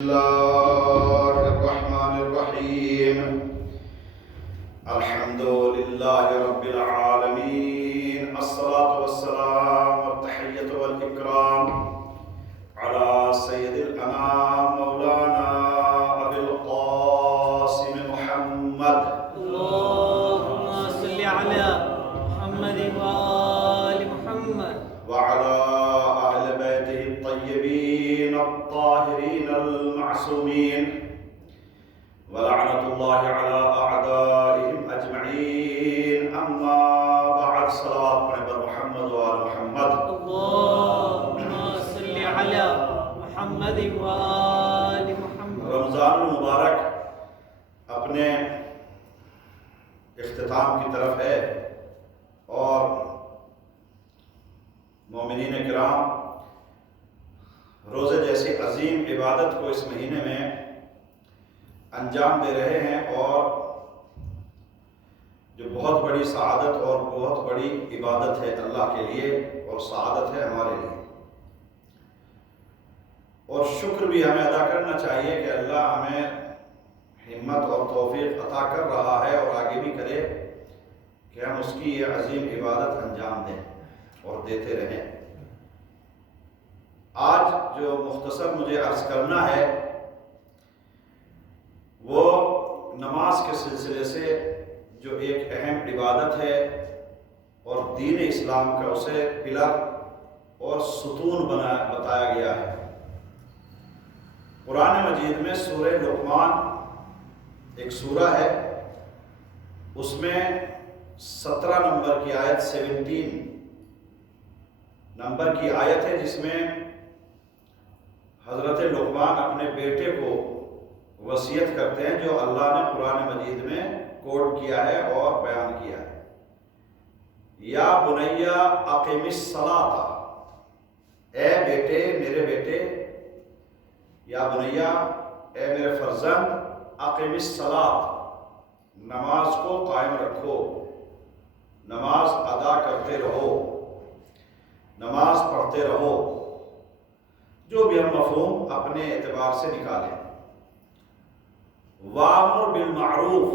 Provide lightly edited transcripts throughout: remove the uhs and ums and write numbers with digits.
الله الرحمن الرحيم الحمد لله رب العالمين الصلاة والسلام والتحية والإكرام على سيد الأنام مولانا أبي القاسم محمد اللهم صل على محمد وآل محمد وعلى أهل بيته الطيبين الطاهرين المعصومين ولعنة الله على أعدائهم أجمعين أما بعد صلوات على محمد وآل محمد اللهم صل على محمد وآل محمد. رمضان المبارک اپنے اختتام کی طرف ہے اور مومنین کرام روزے جیسی عظیم عبادت کو اس مہینے میں انجام دے رہے ہیں اور جو بہت بڑی سعادت اور بہت بڑی عبادت ہے اللہ کے لیے اور سعادت ہے ہمارے لیے، اور شکر بھی ہمیں ادا کرنا چاہیے کہ اللہ ہمیں ہمت اور توفیق عطا کر رہا ہے اور آگے بھی کرے کہ ہم اس کی یہ عظیم عبادت انجام دیں اور دیتے رہیں۔ آج جو مختصر مجھے عرض کرنا ہے وہ نماز کے سلسلے سے جو ایک اہم عبادت ہے اور دین اسلام کا اسے پلر اور ستون بتایا گیا ہے۔ قرآن مجید میں سورہ لقمان ایک سورہ ہے، اس میں 17 نمبر کی آیت 17 نمبر کی آیت ہے جس میں حضرت لقمان اپنے بیٹے کو وصیت کرتے ہیں جو اللہ نے قرآن مجید میں کوٹ کیا ہے اور بیان کیا ہے۔ یا بنیا اقم الصلاۃ، اے بیٹے، میرے بیٹے، یا بنیا، اے میرے فرزند، اقم الصلاۃ، نماز کو قائم رکھو، نماز ادا کرتے رہو، نماز پڑھتے رہو، جو بھی ہم مفہوم اپنے اعتبار سے نکالیں۔ وَأْمُرْ بِالْمَعْرُوفِ،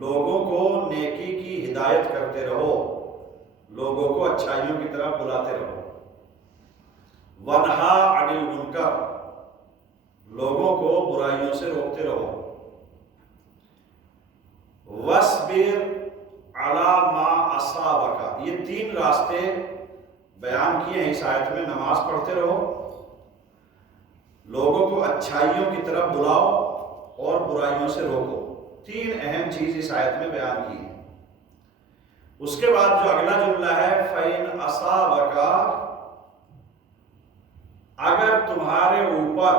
لوگوں کو نیکی کی ہدایت کرتے رہو، لوگوں کو اچھائیوں کی طرف بلاتے رہو۔ وَانْهَىٰ عَنِ الْمُنْكَرِ، لوگوں کو برائیوں سے روکتے رہو۔ وَاصْبِرْ عَلَىٰ مَا أَصَابَكَ، یہ 3 راستے بیان کیے ہیں اس آیت میں۔ نماز پڑھتے رہو، لوگوں کو اچھائیوں کی طرف بلاؤ اور برائیوں سے روکو۔ 3 اہم چیز اس آیت میں بیان کی ہیں۔ اس کے بعد جو اگلا جملہ ہے فَإِنْ أَصَابَكَ، اگر تمہارے اوپر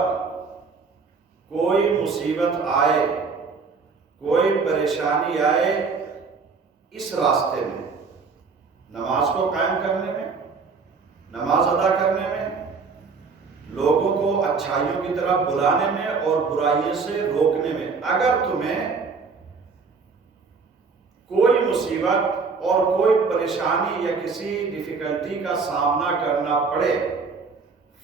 کوئی مصیبت آئے، کوئی پریشانی آئے اس راستے میں، نماز کو قائم کرنے میں، نماز ادا کرنے میں، لوگوں کو اچھائیوں کی طرف بلانے میں اور برائیوں سے روکنے میں، اگر تمہیں کوئی مصیبت اور کوئی پریشانی یا کسی ڈیفیکلٹی کا سامنا کرنا پڑے،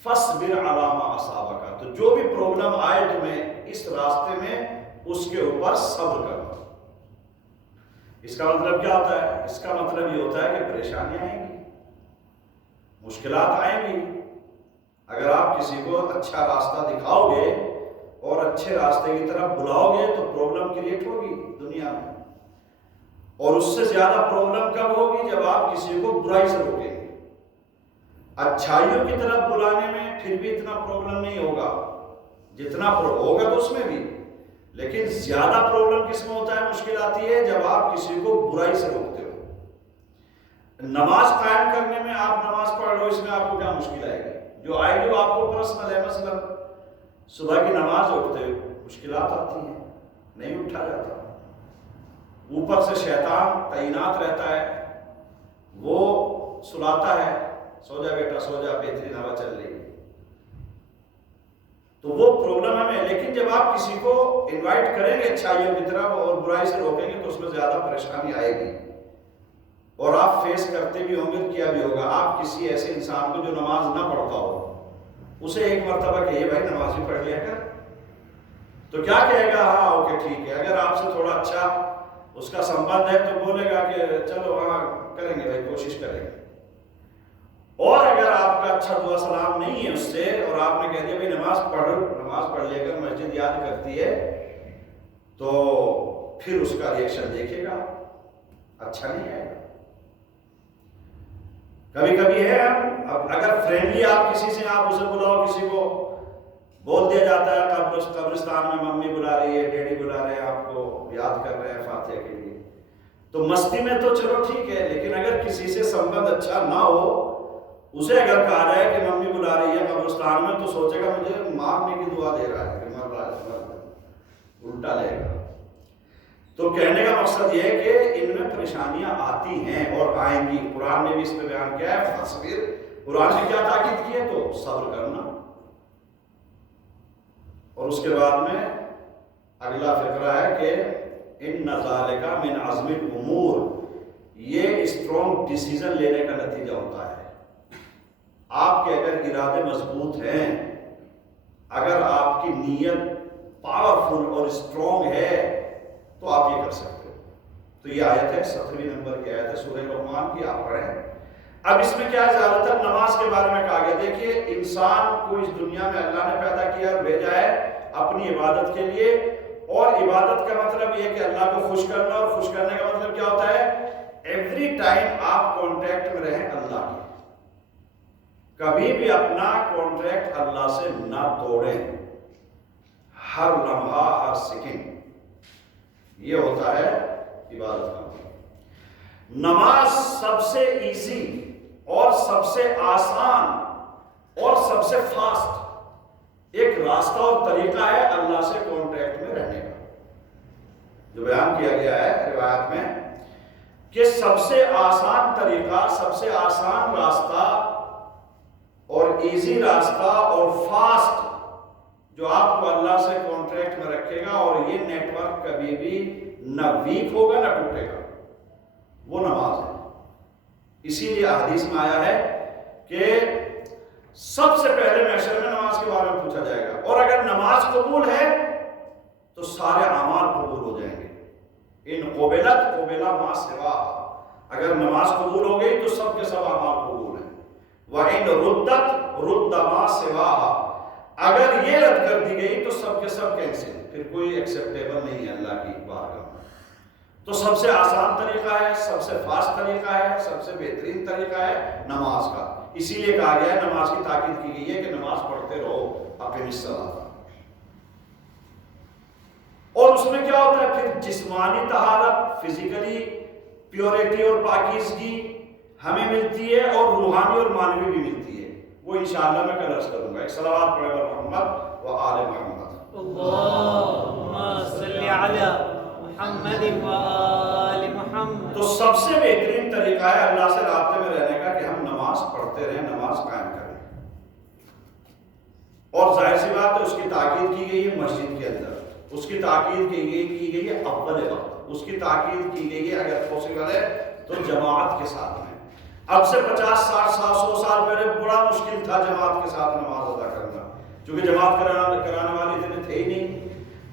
فَاصْبِرْ عَلَىٰ مَا أَصَابَكَ، تو جو بھی پرابلم آئے تمہیں اس راستے میں، اس کے اوپر صبر کرو۔ اس کا مطلب کیا ہوتا ہے؟ اس کا مطلب یہ ہوتا ہے کہ پریشانیاں آئیں گی، مشکلات آئیں گی۔ اگر آپ کسی کو اچھا راستہ دکھاؤ گے اور اچھے راستے کی طرف بلاؤ گے تو پرابلم کریٹ ہوگی دنیا میں، اور اس سے زیادہ پرابلم کب ہوگی؟ جب آپ کسی کو برائی سے روکیں گے۔ اچھائیوں کی طرف بلانے میں پھر بھی اتنا پرابلم نہیں ہوگا جتنا ہوگا تو اس میں بھی، لیکن زیادہ پرابلم کس میں ہوتا ہے، مشکل آتی ہے جب آپ کسی کو برائی سے روکتے ہو۔ نماز قائم کرنے میں آپ نماز پڑھ رہے ہو، اس میں آپ کو کیا مشکل آئے گی؟ جو آئے گی وہ آپ کو پرسنل ہے۔ مثلا صبح کی نماز اٹھتے ہوئے مشکلات آتی ہیں، نہیں اٹھا جاتا، اوپر سے شیطان تعینات رہتا ہے، وہ سلاتا ہے، سو جا بیٹا سو جا، بہترین ہوا چل رہی ہے، تو وہ پرابلم ہمیں۔ لیکن جب آپ کسی کو انوائٹ کریں گے اچھائیوں کی طرف اور برائی سے روکیں گے تو اس میں زیادہ پریشانی آئے گی، اور آپ فیس کرتے بھی ہوں گے تو کیا بھی ہوگا، آپ کسی ایسے انسان کو جو نماز نہ پڑھتا ہو اسے ایک مرتبہ کہیے بھائی نماز بھی پڑھ لیا کر، تو کیا کہے گا؟ ہاں اوکے ٹھیک ہے. اگر آپ سے تھوڑا اچھا اس کا سمبند ہے تو بولے گا کہ چلو ہاں کریں گے بھائی، کوشش کریں گے. اور اگر آپ کا اچھا دعا سلام نہیں ہے اس سے، اور آپ نے کہہ دیا بھائی نماز پڑھ لے کر مسجد یاد کرتی ہے، تو پھر اس کا ریئیکشن دیکھے گا، اچھا نہیں آئے گا. کبھی کبھی ہے اب اگر فرینڈلی آپ کسی سے آپ اسے بلاؤ، کسی کو بول دیا جاتا ہے قبرستان میں ممی بلا رہی ہے، ڈیڈی بلا رہے ہیں، آپ کو یاد کر رہے ہیں فاتحہ کے لیے، تو مستی میں تو چلو ٹھیک ہے. لیکن اگر کسی سے سمبند اچھا نہ ہو، اسے اگر کہا جائے کہ ممی بلا رہی ہے قبرستان میں، تو سوچے گا مجھے مارنے کی دعا دے رہا ہے کہ مر رہا ہے، الٹا لے گا. تو کہنے کا مقصد یہ ہے کہ ان میں پریشانیاں آتی ہیں اور آئیں گی. قرآن نے بھی اس پہ بیان کیا ہے فاصبر. قرآن نے کیا تاکید کی ہے؟ تو صبر کرنا. اور اس کے بعد میں اگلا فقرہ ہے کہ ان ذالک من عزم الامور، یہ اسٹرانگ ڈیسیزن لینے کا نتیجہ ہوتا ہے. آپ کے اگر ارادے مضبوط ہیں، اگر آپ کی نیت پاورفل اور اسٹرانگ ہے، تو آپ یہ کر سکتے ہو. تو یہ آیت ہے 17ویں نمبر کی آیت ہے سورہ لقمان کی، آپ پڑھیں. اب اس میں کیا ہے؟ زیادہ تر نماز کے بارے میں کہا گیا. دیکھیے انسان کو اس دنیا میں اللہ نے پیدا کیا اور بھیجا ہے اپنی عبادت کے لیے، اور عبادت کا مطلب یہ کہ اللہ کو خوش کرنا، اور خوش کرنے کا مطلب کیا ہوتا ہے؟ ایوری ٹائم آپ کانٹیکٹ میں رہیں اللہ کے، کبھی بھی اپنا کانٹریکٹ اللہ سے نہ توڑیں، ہر لمحہ ہر سیکنڈ. یہ ہوتا ہے عبادت کا. نماز سب سے ایزی اور سب سے آسان اور سب سے فاسٹ ایک راستہ اور طریقہ ہے اللہ سے کانٹیکٹ میں رہنے کا. جو بیان کیا گیا ہے روایت میں کہ سب سے آسان طریقہ، سب سے آسان راستہ اور ایزی راستہ اور فاسٹ جو آپ کو اللہ سے کانٹریکٹ میں رکھے گا، اور یہ نیٹ ورک کبھی بھی نہ ویک ہوگا نہ ٹوٹے گا، وہ نماز ہے. اسی لیے حدیث میں آیا ہے کہ سب سے پہلے محشر میں نماز کے بارے میں پوچھا جائے گا، اور اگر نماز قبول ہے تو سارے اعمال قبول ہو جائیں گے. ان قبلت قبل ما سوا، اگر نماز قبول ہو گئی تو سب کے سب اعمال قبول ہیں. وَإِنْ رُدَّتْ رُدَّ مَا سِوَاهَا، اگر یہ رد کر دی گئی تو سب کے سب کینسل، پھر کوئی ایکسیپٹیبل نہیں ہے اللہ کی بارگاہ میں. تو سب سے آسان طریقہ ہے، سب سے فاسٹ طریقہ ہے، سب سے بہترین طریقہ ہے نماز کا. اسی لیے کہا گیا ہے، نماز کی تاکید کی گئی ہے کہ نماز پڑھتے رہو، اقیم الصلاۃ. اور اس میں کیا ہوتا ہے پھر؟ جسمانی طہارت، فزیکلی پیورٹی اور پاکیزگی ہمیں ملتی ہے، اور روحانی اور معنوی بھی ملتی ہے. وہ انشاءاللہ میں کل عرض کروں گا. ایک صلوات پڑھے بر محمد و آل محمد. اللہم صلی علی محمد و آل محمد. تو سب سے بہترین طریقہ ہے اللہ سے رابطے میں رہنے کا کہ ہم نماز پڑھتے رہیں، نماز قائم کریں. اور ظاہر سی بات ہے اس کی تاکید کی گئی ہے مسجد کے اندر، اس کی تاکید کی گئی ہے اول وقت، اس کی تاکید کی گئی ہے اگر پاسبل ہے تو جماعت کے ساتھ میں. اب سے 50 60 100 سال پہلے بڑا مشکل تھا جماعت کے ساتھ نماز ادا کرنا، کیونکہ جماعت کرانے والے اتنے تھے ہی نہیں.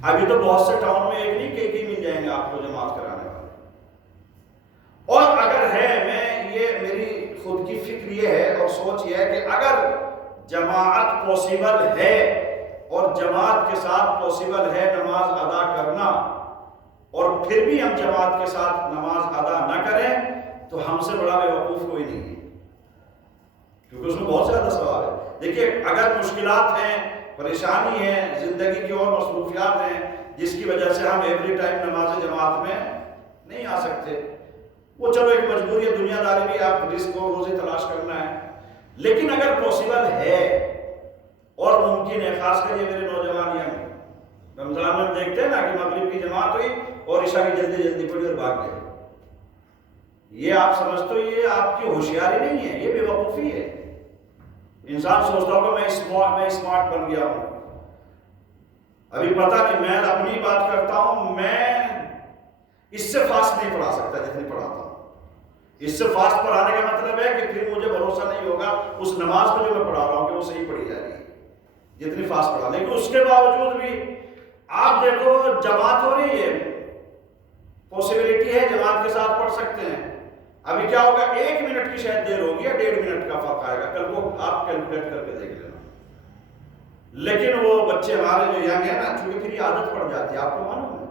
ابھی تو بہت سے ٹاؤن میں ایک نہیں کئی مل جائیں گے آپ کو جماعت کرانے والے. اور اگر ہے، میری خود کی فکر یہ ہے اور سوچ یہ ہے کہ اگر جماعت پاسبل ہے اور جماعت کے ساتھ پاسبل ہے نماز ادا کرنا، اور پھر بھی ہم جماعت کے ساتھ نماز ادا نہ کریں تو ہم سے بڑا بے وقوف کوئی نہیں ہے، کیونکہ اس میں بہت زیادہ ثواب ہے. دیکھیے اگر مشکلات ہیں، پریشانی ہے، زندگی کی اور مصروفیات ہیں جس کی وجہ سے ہم ایوری ٹائم نماز جماعت میں نہیں آ سکتے، وہ چلو ایک مجبوری ہے، دنیا داری بھی، آپ رزق اور روزی تلاش کرنا ہے. لیکن اگر پاسبل ہے اور ممکن ہے، خاص کر یہ میرے نوجوان یہاں رمضان میں دیکھتے ہیں نا کہ مغرب کی جماعت ہوئی اور عشاء کی جلدی پڑھی اور بھاگ گئے، یہ آپ سمجھتے ہو یہ آپ کی ہوشیاری نہیں ہے، یہ بے وقوفی ہے. انسان سوچتا ہوگا میں اسمارٹ بن گیا ہوں. ابھی پتہ نہیں، میں اپنی بات کرتا ہوں، میں اس سے فاسٹ نہیں پڑھا سکتا جتنی پڑھاتا ہوں. اس سے فاسٹ پڑھانے کا مطلب ہے کہ پھر مجھے بھروسہ نہیں ہوگا اس نماز کو جو میں پڑھا رہا ہوں کہ وہ صحیح پڑھی جا رہی ہے جتنی فاسٹ پڑھا. لیکن اس کے باوجود بھی آپ دیکھو جماعت ہو رہی ہے، پاسبلٹی ہے جماعت کے ساتھ پڑھ سکتے ہیں، ابھی کیا ہوگا 1 منٹ کی شاید دیر ہوگی یا 1.5 منٹ کا فرق آئے گا، کل کو آپ کیلکولیٹ کر کے دیکھ لینا۔ لیکن وہ بچے ہمارے جو ینگ ہیں نا، چونکہ پھر یہ عادت پڑ جاتی ہے، آپ کو معلوم ہے،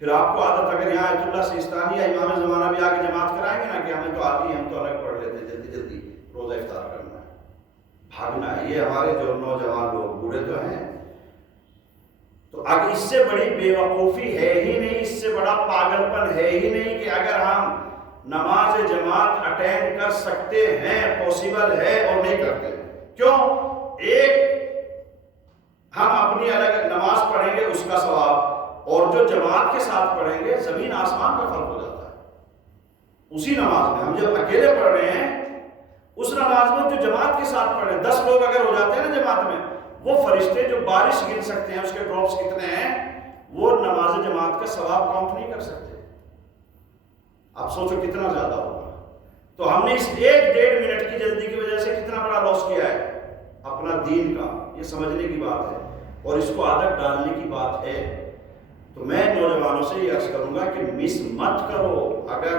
پھر آپ کو عادت، اگر یہاں آیت اللہ سیستانی یا امام زمانہ بھی آگے جماعت کرائیں گے نا کہ ہمیں تو آتی ہے، ہم تو الگ پڑھ لیتے ہیں، جلدی جلدی روزہ افطار کرنا ہے، بھاگنا ہے، یہ ہمارے جو نوجوان لوگ بوڑھے تو ہیں، تو اگر اس سے بڑی بے وقوفی ہے ہی نہیں، اس سے بڑا پاگل پن ہے ہی نہیں کہ اگر ہم نماز جماعت اٹینڈ کر سکتے ہیں، پاسبل ہے، اور نہیں کرتے ہیں۔ کیوں؟ ایک ہم اپنی الگ نماز پڑھیں گے اس کا ثواب، اور جو جماعت کے ساتھ پڑھیں گے زمین آسمان کا فرق ہو جاتا ہے۔ اسی نماز میں ہم جب اکیلے پڑھ رہے ہیں، اس نماز میں جو جماعت کے ساتھ پڑھیں، 10 لوگ اگر ہو جاتے ہیں نا جماعت میں، وہ فرشتے جو بارش گن سکتے ہیں، اس کے ڈراپس کتنے ہیں، وہ نماز جماعت کا ثواب کاؤنٹ نہیں کر سکتے۔ آپ سوچو کتنا زیادہ ہوگا۔ تو ہم نے اس 1-1.5 منٹ کی جلدی کی وجہ سے کتنا بڑا لاس کیا ہے اپنا دین کا، یہ سمجھنے کی بات ہے اور اس کو عادت ڈالنے کی بات ہے۔ تو میں نوجوانوں سے یہ عرض کروں گا کہ مس مت کرو اگر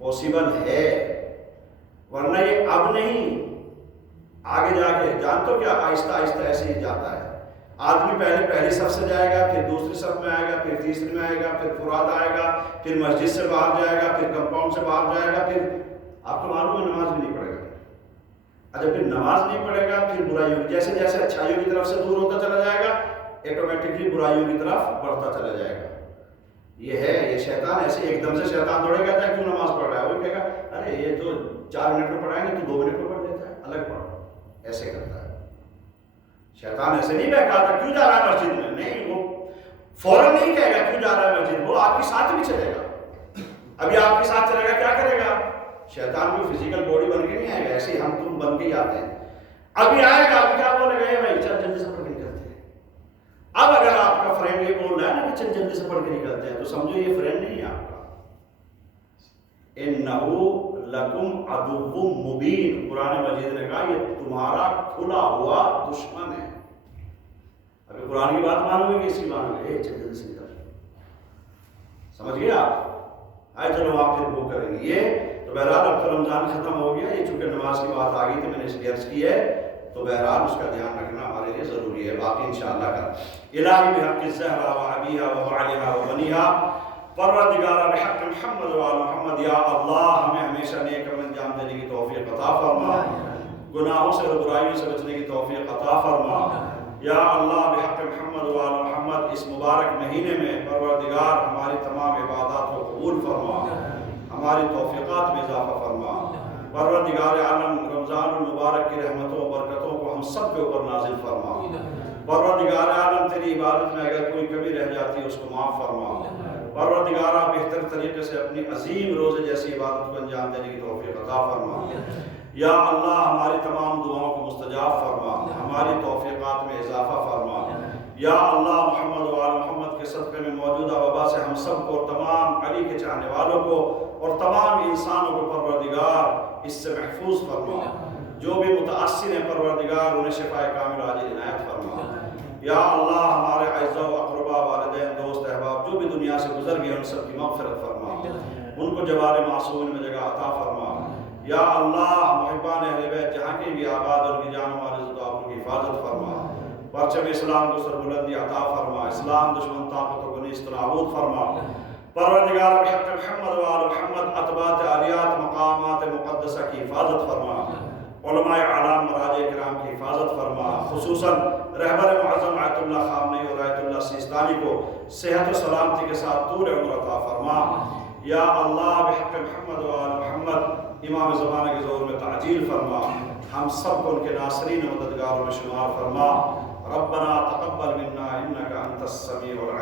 پاسبل ہے، ورنہ یہ اب نہیں، آگے جا کے جان تو کیا آہستہ آہستہ ایسے ہی جاتا ہے۔ آدمی پہلی صف سے جائے گا، پھر دوسری صف میں آئے گا، پھر تیسری میں آئے گا، پھر فراد آئے گا، پھر مسجد سے باہر جائے گا، پھر کمپاؤنڈ سے باہر جائے گا، پھر آپ کو معلوم ہے نماز بھی نہیں پڑھے گا۔ اچھا پھر نماز نہیں پڑھے گا، پھر برائیوں، جیسے جیسے اچھائیوں کی طرف سے دور ہوتا چلا جائے گا، ایٹومیٹکلی برائیوں کی طرف بڑھتا چلا جائے گا۔ یہ ہے، یہ شیطان ایسے ایک دم سے شیطان دوڑے گا، کیوں نماز پڑھ رہا ہے، وہ کہے گا ارے یہ تو 4 منٹ میں پڑھائیں گے تو 2 منٹ میں پڑھ لیتا ہے، الگ پڑھ، ایسے کرتا ہے شیطان۔ ایسے نہیں بہکاتا کیوں جا رہا ہے مسجد میں، نہیں، وہ فوراً نہیں کہے گا کیوں جا رہا ہے مسجد، وہ آپ کے ساتھ بھی چلے گا۔ ابھی آپ کے ساتھ چلے گا، کیا کرے گا؟ شیطان کوئی فزیکل باڈی بن کے نہیں آئے گا، ایسے ہی ہم تم بن کے ہی آتے ہیں۔ ابھی آئے گا، ابھی کیا بولے گا، بھائی چل جلدی سے پڑھ کے نکلتے ہیں۔ اب اگر آپ کا فرینڈ یہ بول رہا ہے نا کہ چل جلدی سے پڑھ کے نکلتے ہیں، تو سمجھو یہ فرینڈ نہیں ہے آپ کا۔ اِنَّهُ لَكُمْ عَدُوٌّ مُبِينٌ، قرآن مجید نے کہا یہ تمہارا کھلا ہوا دشمن ہے۔ ابھی قرآن کی بات مانو گے کہ اس کی مانو گے؟ چل جلدی سے نکل، سمجھ گئے آپ؟ آئے چلو آپ پھر وہ کریں گے یہ۔ تو بہرحال اب تو رمضان ختم ہو گیا، یہ چونکہ نماز کی بات آ گئی تھی، میں نے اس لیے عرض کی ہے، تو بہرحال اس کا دھیان رکھنا ہمارے لیے ضروری ہے، باقی انشاءاللہ کا الہی بحق الزہرا و ابیہا و بعلہا و بنیہا، پروردگارہ بحق محمد و آل محمد، یا اللہ ہمیں ہمیشہ نیک عمل انجام دینے کی توفیق عطا فرما، گناہوں سے اور برائیوں سے بچنے کی توفیق عطا فرما، یا اللہ بحق محمد و آل محمد اس مبارک مہینے میں پروردگار ہماری تمام عبادات کو قبول فرما، ہماری توفیقات میں اضافہ فرما، پروردگار عالم رمضان المبارک کی رحمتوں و برکتوں کو ہم سب کے اوپر نازل فرما، پروردگار عالم تیری عبادت میں اگر کوئی کمی رہ جاتی ہے اس کو معاف فرما، پروردگارہ بہتر طریقے سے اپنی عظیم روزے جیسی عبادت کو انجام دینے کی توفیق عطا فرما، یا اللہ ہماری تمام دعاؤں کو مستجاب فرما، ہماری توفیقات میں اضافہ فرما، یا اللہ محمد و آل محمد کے صدقے میں موجودہ وبا سے ہم سب کو، تمام علی کے چاہنے والوں کو اور تمام انسانوں کو پروردگار اس سے محفوظ فرما، جو بھی متاثر ہیں پروردگار انہیں شفاء کامل عاجل عنایت فرما، یا اللہ ہمارے اعزاء و اقربا، والدین، دوست، احباب جو بھی دنیا سے گزر گئے ان سب کی مغفرت فرما، ان کو جوار معصومین میں جگہ عطا فرما، یا اللہ محبان اہل بیت جہاں کے بھی آباد ان کی جان و مال عزت و ان کی حفاظت فرما، پرچم اسلام کو سربلندی عطا فرما، اسلام دشمن طاقتوں کو نیست نابود فرما، پروردگار بحق محمد و آل محمد اتباعات عالیات مقامات مقدسہ کی حفاظت فرما، علماء اعلام مراجع کرام کی حفاظت فرما، خصوصاً رہبر معظم آیت اللہ خامنئی اور آیت اللہ سیستانی کو صحت و سلامتی کے ساتھ طول عمر عطا فرما، یا اللہ بحق محمد و آل محمد امام زمانہ کے ظہور میں تعجیل فرما، ہم سب کو ان کے ناصرین و مددگاروں میں شمار فرما، ربنا تقبل منا انک انت السمیع العلیم۔